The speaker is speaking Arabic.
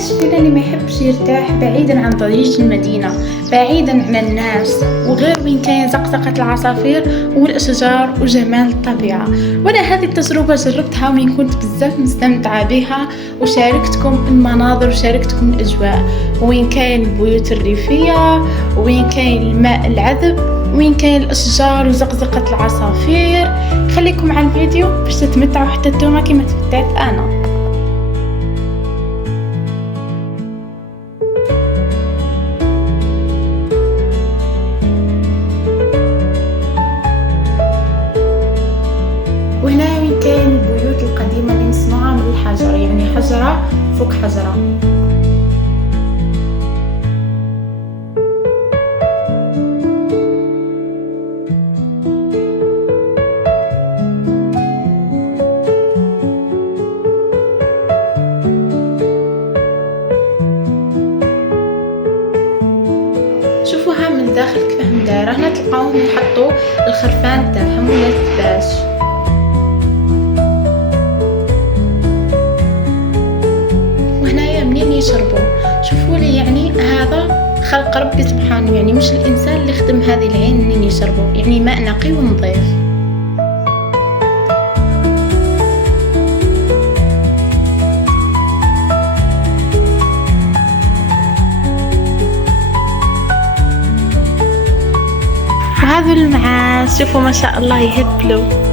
كاش فينا اللي ما يحبش يرتاح بعيدا عن ضجيج المدينة، بعيدا عن الناس، وغير وين كاين زقزقة العصافير والأشجار وجمال الطبيعة. وأنا هذه التجربة جربتها وين كنت بزاف مستمتعة بها، وشاركتكم المناظر وشاركتكم الأجواء، وين كاين البيوت الريفية، وين كاين الماء العذب، وين كاين الأشجار وزقزقة العصافير. خليكم على الفيديو باش تتمتعوا حتى نتوما كيما تمتعت أنا. وهنا وين كاين البيوت القديمة اللي مصنوعة من الحجر، يعني حجرة فوق حجرة. شوفوها من الداخل كيفاه دايرة. هنا تلقاوهم يحطوا الخرفان تاعهم ولا الثباش. وهنايا منين يشربوا، شوفوا لي يعني هذا خلق ربي سبحانه، يعني مش الانسان اللي خدم هذه العين منين يشربوا، يعني ماء نقي ونظيف. وهذا المعاش شوفوا ما شاء الله يهبلوا.